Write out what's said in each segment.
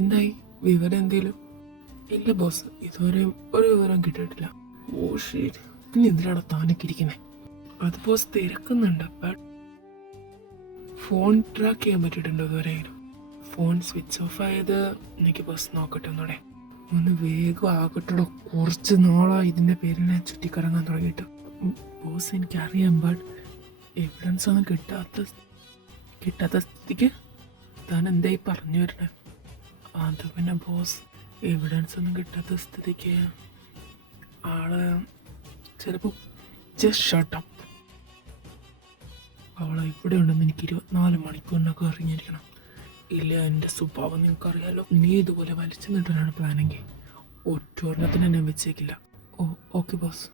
എന്തായി വിവരം എന്തേലും? ഇല്ല ബോസ്, ഇതുവരെയും ഒരു വിവരം കിട്ടിയിട്ടില്ല. ഓ ഷീറ്റ്, പിന്നെ എന്തിനാണ് താനൊക്കെ ഇരിക്കുന്നത്? അത് ബോസ് തിരക്കുന്നുണ്ട്. ബട്ട് ഫോൺ ട്രാക്ക് ചെയ്യാൻ പറ്റിയിട്ടുണ്ടോ ഇതുവരെയും? ഫോൺ സ്വിച്ച് ഓഫ് ആയത് എനിക്ക് ബോസ് നോക്കട്ടെ ഒന്നൂടെ. ഒന്ന് വേഗം ആകട്ടോ, കുറച്ച് നാളായി ഇതിൻ്റെ പേരിൽ ഞാൻ ചുറ്റിക്കറങ്ങാൻ തുടങ്ങിയിട്ട്. ബോസ് എനിക്കറിയാം, ബട്ട് എവിഡൻസ് ഒന്നും കിട്ടാത്ത സ്ഥിതിക്ക് താൻ എന്തായി പറഞ്ഞു വരണേ? അത് പിന്നെ ബോസ്, എവിഡൻസ് ഒന്നും കിട്ടാത്ത സ്ഥിതിക്ക് ആള് ചിലപ്പോൾ ജസ്റ്റ് ഷട്ട് അപ്പ്. അവളെ ഇവിടെ ഉണ്ടെന്ന് എനിക്ക് 24 മണിക്കൂറിനൊക്കെ അറിഞ്ഞിരിക്കണം. ഇല്ല, എൻ്റെ സ്വഭാവം നിങ്ങൾക്കറിയാലോ. ഇനി ഇതുപോലെ വലിച്ചു നീട്ടാനാണ് പ്ലാനെങ്കിൽ ഒറ്റോർണത്തിന് എന്നെ വെച്ചേക്കില്ല. ഓ ഓക്കെ ബോസ്.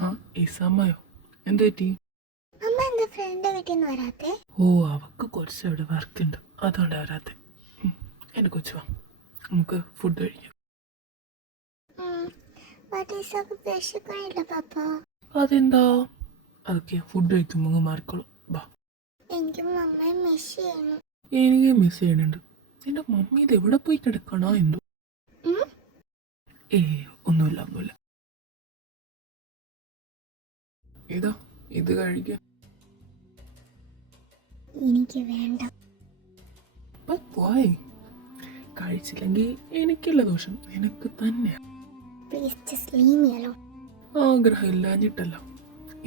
ആ ഈസാമ്മയോ? എന്ത് പറ്റി? ഓ അവക്ക് കുറച്ച് അവിടെ വർക്ക് ഉണ്ട്, അതുകൊണ്ട് വരാത്തെ. എന്നെ കൊച്ചുവാ, നമുക്ക് ഫുഡ് കഴിക്കാം. അതെന്താ? അതൊക്കെ ഫുഡ് കഴിക്കുമ്പോൾ മാറിക്കോളും. ബാ. എനിക്ക് മമ്മയെ മിസ് ചെയ്യുന്നു. എനിക്ക് മിസ് ചെയ്യണുണ്ട്. നിന്റെ മമ്മി ഇത് എവിടെ പോയി കിടക്കണോ എന്തോ? ഒന്നുമില്ല. ഇതാ ഇത് കഴിക്കാം. എനിക്ക് വേണ്ട. പോയി കഴിച്ചില്ലെങ്കിൽ എനിക്കുള്ള ദോഷം നിനക്ക് തന്നെയാ. Please just leave me alone. ആഗ്രഹം ഇല്ലാഞ്ഞിട്ടല്ല,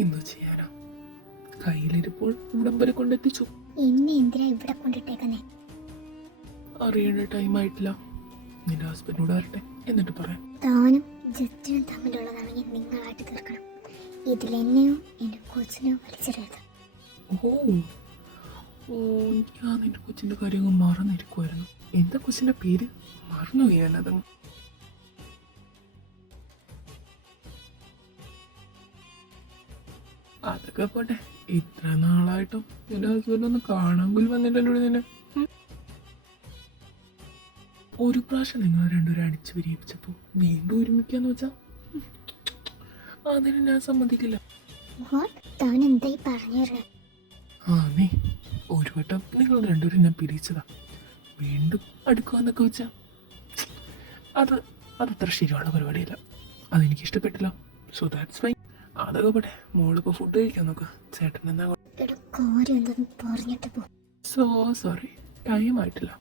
എന്തു ചെയ്യാനാ? കയ്യിലിരിപ്പോൾ ഇവിടം വരെ കൊണ്ടെത്തിച്ചു. എന്നെ എന്തിനാ ഇവിടെ കൊണ്ടിട്ടേക്കുന്നേ? അറിയേണ്ട ടൈം ആയിട്ടില്ല. നിന്റെ ഹസ്ബൻഡിനോട് വരട്ടെ, എന്നിട്ട് പറയാം. താനും ജസ്റ്റിനും തമ്മിലുള്ളതാണെങ്കിൽ നിങ്ങളായിട്ട് തീർക്കണം. ഇതിലെന്നെയോ എന്റെ കൊച്ചിനെയോ വലിച്ചിടരുത്. ഓ ഞാൻ നിന്റെ കൊച്ചിന്റെ കാര്യങ്ങൾ മറന്നിരിക്കുമായിരുന്നു. എന്താ കൊച്ചിന്റെ പേര്? മറന്നു ഞാനത്. അതൊക്കെ പോട്ടെ, ഇത്ര നാളായിട്ടും നിന്റെ ഹസ്ബൻഡ് ഒന്ന് കാണാൻ പോലും വന്നില്ലല്ലോ നിന്നെ. ഒരു പ്രാവശ്യം നിങ്ങൾ രണ്ടുപേരും അടിച്ചു പിരിയിപ്പിച്ചപ്പോ വീണ്ടും ഒരുമിക്കാന്ന് വെച്ചാ അതിന് ഞാൻ സമ്മതിക്കില്ല. നീ ഒരു വട്ടം നിങ്ങൾ രണ്ടുപേരും ഞാൻ പിരിച്ചതാ, വീണ്ടും അടുക്കുവാന്നൊക്കെ വെച്ചാ അതത്ര ശരിയുള്ള പരിപാടിയല്ല. അതെനിക്ക് ഇഷ്ടപ്പെട്ടില്ല. So that's fine. അതൊക്കെ പോട്ടെ, മോളിപ്പോ ഫുഡ് കഴിക്കാൻ നോക്ക. ചേട്ടൻ എന്താ? സോ സോറി, ടൈം ആയിട്ടില്ല.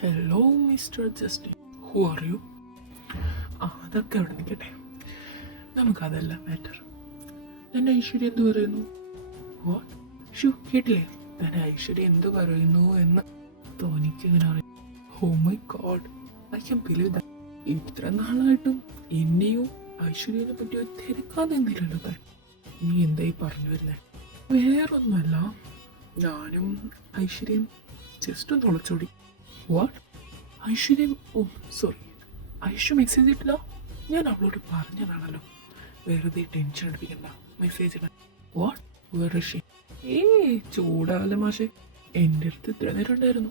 Hello mister Justin, who are you? അതൊക്കെ അവിടെ നിൽക്കട്ടെ, നമുക്കതല്ല മാറ്റർ. തന്നെ ഐശ്വര്യ എന്ത് പറയുന്നു? വാട്ട്? ഷു കേട്ടില്ലേ? തന്നെ ഐശ്വര്യ എന്ത് പറയുന്നു എന്ന് തോന്നിക്കിങ്ങനെ അറിയാം. Oh my god, I can believe that. ഇത്ര നാളായിട്ടും എന്നെയോ ഐശ്വര്യനെ പറ്റിയോ തിരക്കാതെ നിന്നില്ലല്ലോ താൻ. നീ എന്തായി പറഞ്ഞു വരുന്നേ? വേറൊന്നുമല്ല, ഞാനും ഐശ്വര്യം ജസ്റ്റ് ഒന്ന് ഒളിച്ചോടി. വാട്ട്? ഐശ്വര്യം? ഓ സോറി, ഐശ്വര്യ മെസ്സേജ് ചെയ്തിട്ടില്ല. ഞാൻ അവളോട് പറഞ്ഞതാണല്ലോ, വെറുതെ ടെൻഷൻ എടുപ്പിക്കണ്ട, മെസ്സേജ് ഇടാൻ. വാട്ട്? വേറെ ചൂടാല മാഷെ, എൻ്റെ അടുത്ത് ഇത്ര നേരം ഉണ്ടായിരുന്നു.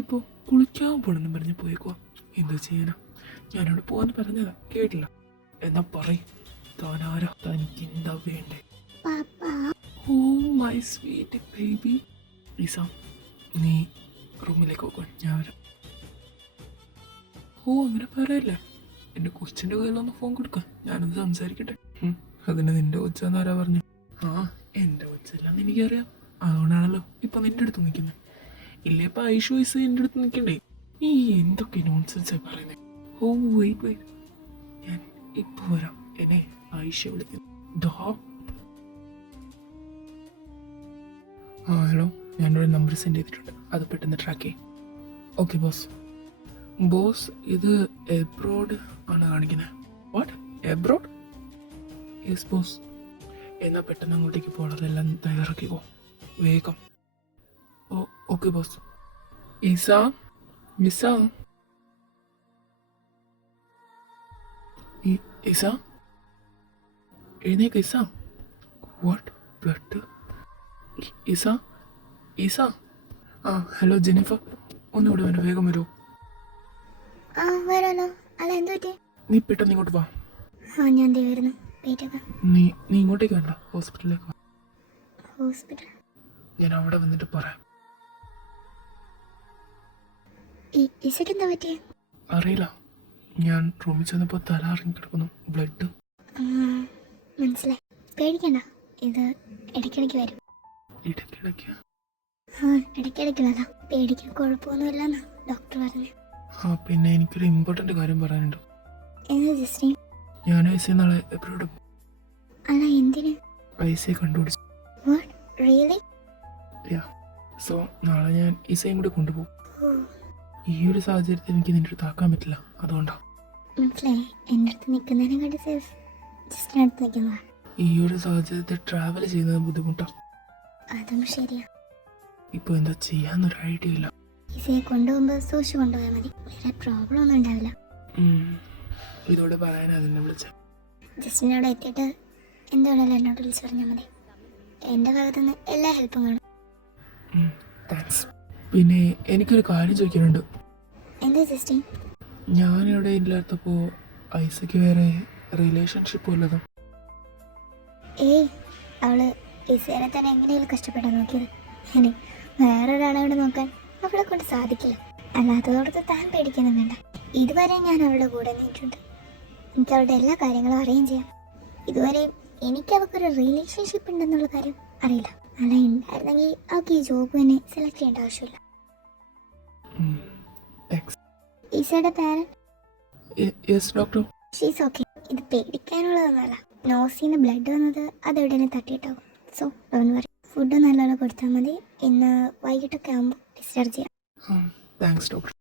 ഇപ്പോൾ കുളിക്കാൻ പോണെന്നും പറഞ്ഞ് പോയേക്കുവാ. എന്തു ചെയ്യാനാ? ഞാനോട് പോവാന്ന് പറഞ്ഞതാ, കേട്ടില്ല. എന്നാ പറയും, താനാരാ? തനിക്ക് എന്താ വേണ്ടേ? Oh my sweet baby. Isa, നീ റൂമിലേക്ക് പോകോ, ഞാൻ വരാം. ഓ അങ്ങനെ പറയല്ലേ, എൻ്റെ കൊച്ചിൻ്റെ കയ്യിലൊന്ന് ഫോൺ കൊടുക്കാം, ഞാനൊന്ന് സംസാരിക്കട്ടെ. അതിന് നിന്റെ കൊച്ചാന്നാരാ പറഞ്ഞു? എൻ്റെ കൊച്ചല്ലാന്ന് എനിക്കറിയാം, അതുകൊണ്ടാണല്ലോ ഇപ്പൊ നിന്റെ അടുത്ത് നിൽക്കുന്നത്. ഇല്ലേ ഇപ്പൊ ഐഷു വയസ്സ് എൻ്റെ അടുത്ത് നിൽക്കണ്ടേ? ഈ എന്തൊക്കെ നോൺസെൻസായി പറയുന്നേ. ഓ വെയിറ്റ്, ഞാൻ ഇപ്പൊ വരാം. എന്നെ ഐഷ വിളിക്കുന്നു. ഹലോ, ഞാനൊരു നമ്പർ സെൻഡ് ചെയ്തിട്ടുണ്ട്, അത് പെട്ടെന്ന് ട്രാക്ക് ചെയ്യും. Okay boss. ബോസ്, ഇത് എബ്രോഡ് ആണ് കാണിക്കുന്നത്. വാട്ട്? എബ്രോഡ്? Yes boss. എന്നാൽ പെട്ടെന്ന് അങ്ങോട്ടേക്ക് പോകണതെല്ലാം തയ്യാറാക്കിക്കോ, വേഗം. Oh okay boss. Isa, Isa, Isa, എഴുന്നേക്ക് Isa. What? Blood? Isa, Isa. Hello Jennifer, ഒന്നുകൂടെ വേണ്ട, വേഗം വരൂ. നീ പെട്ടെന്ന് ഇങ്ങോട്ട് വാ. ഞാൻ നീ ഇങ്ങോട്ടേക്ക് വേണ്ട, ഹോസ്പിറ്റലിലേക്ക് വാ. ഹോസ്പിറ്റൽ? ഞാൻ അവിടെ വന്നിട്ട് പറയാം. ഈശയ്ക്ക് എന്താ പറ്റിയേ? അറിയില്ല, ഞാൻ റൂമിൽ ചെന്നപ്പോൾ തല ഇറങ്ങി കിടക്കുന്നു, ബ്ലഡ്. മനസ്സിലായി. പേടിക്കണ്ട, ഇത് ഇടയ്ക്കിടയ്ക്ക് വരും. ഇടയ്ക്കിടയ്ക്ക്? ഇടയ്ക്കിടയ്ക്കുള്ളതാ, പേടിക്കാൻ കുഴപ്പമൊന്നുമില്ലെന്ന് ഡോക്ടർ പറഞ്ഞു. പിന്നെ എനിക്കൊരു ഇമ്പോർട്ടൻ്റ് കാര്യം പറയാനുണ്ട്. എന്താ ജസ്റ്റിൻ? ഞാൻ ഐസി നാളെ എബ്രോഡ്. അല്ല, എന്തിന്? ഐസിയെ കണ്ടുപിടിച്ചു. What, really? സോ നാളെ ഞാൻ ഇസയും കൂടി കൊണ്ടുപോകും. ഓ, ഈ ഒരു സാഹചര്യത്തിൽ എനിക്ക് നിന്റെ അടുത്ത് ആക്കാൻ പറ്റില്ല, അതുകൊണ്ടാണ്. മനസ്സിലായി. എൻ്റെ അടുത്ത് നിൽക്കുന്നതിനെ കണ്ട് സേഫ് ജസ്റ്റിനടുത്ത് നിൽക്കുന്നതാണ്. ഈ ഒരു സാഹചര്യത്തിൽ ട്രാവൽ ചെയ്യുന്നത് ബുദ്ധിമുട്ടാണ്. അതും ശരിയാ. ഇപ്പോൾ എന്താ ചെയ്യാന്നൊരു ഐഡിയ ഇല്ല. ഈസിയെ കൊണ്ടുപോകുമ്പോൾ സൂക്ഷിച്ച് കൊണ്ടുപോയാൽ മതി, വേറെ പ്രോബ്ലം ഒന്നും ഉണ്ടാവില്ല. ഇതോടെ പറയാൻ അതിനെ വിളിച്ച. ജസ്റ്റിനോട് എത്തിയിട്ട് എന്താണല്ലോ എന്നോട് വിളിച്ച് പറഞ്ഞാൽ മതി. എൻ്റെ ഭാഗത്തുനിന്ന് എല്ലാ ഹെൽപ്പും കാണും. താങ്ക്സ്. പിന്നെ എനിക്കൊരു കാര്യം ചോദിക്കാനുണ്ട്. എന്താ ജസ്റ്റിൻ? ഞാനിവിടെ ഇല്ലാത്തപ്പോൾ ഐസയ്ക്ക് വേറെ റിലേഷൻഷിപ്പ് വല്ലതും? ഏയ്, അവള് ഈസിയെ തന്നെ എങ്ങനെയും കഷ്ടപ്പെടാൻ നോക്കിയത്. ഇനി വേറൊരാളെ അവിടെ നോക്കാൻ അവളെ കൊണ്ട് സാധിക്കില്ല. അല്ലാത്തതോടത്ത് താൻ പേടിക്കൊന്നും വേണ്ട. ഇതുവരെ ഞാൻ അവളുടെ കൂടെ നിന്നിട്ടുണ്ട്. എനിക്ക് അവളുടെ എല്ലാ കാര്യങ്ങളും അറിയുകയും ചെയ്യാം. ഇതുവരെ എനിക്ക് അവൾക്കൊരു റിലേഷൻഷിപ്പ് ഉണ്ടെന്നുള്ള കാര്യം അറിയില്ല. അല്ല, ഉണ്ടായിരുന്നെങ്കിൽ അവൾക്ക് ഈ ജോബ് തന്നെ സെലക്ട് ചെയ്യേണ്ട ആവശ്യമില്ല. ഈസയുടെ യെസ് ഡോക്ടർ. She's okay. ഇത് പേടിക്കാനുള്ളതൊന്നുമല്ല. നോസിന്ന് ബ്ലഡ് വന്നത് അതെവിടെയും തട്ടിയിട്ടാവും. So don't worry. ഫുഡ് നല്ലോണം കൊടുത്താൽ മതി. ഇന്ന് വൈകിട്ടൊക്കെ ആകുമ്പോൾ ഡിസ്ചാർജ് ചെയ്യാം. Thanks doctor.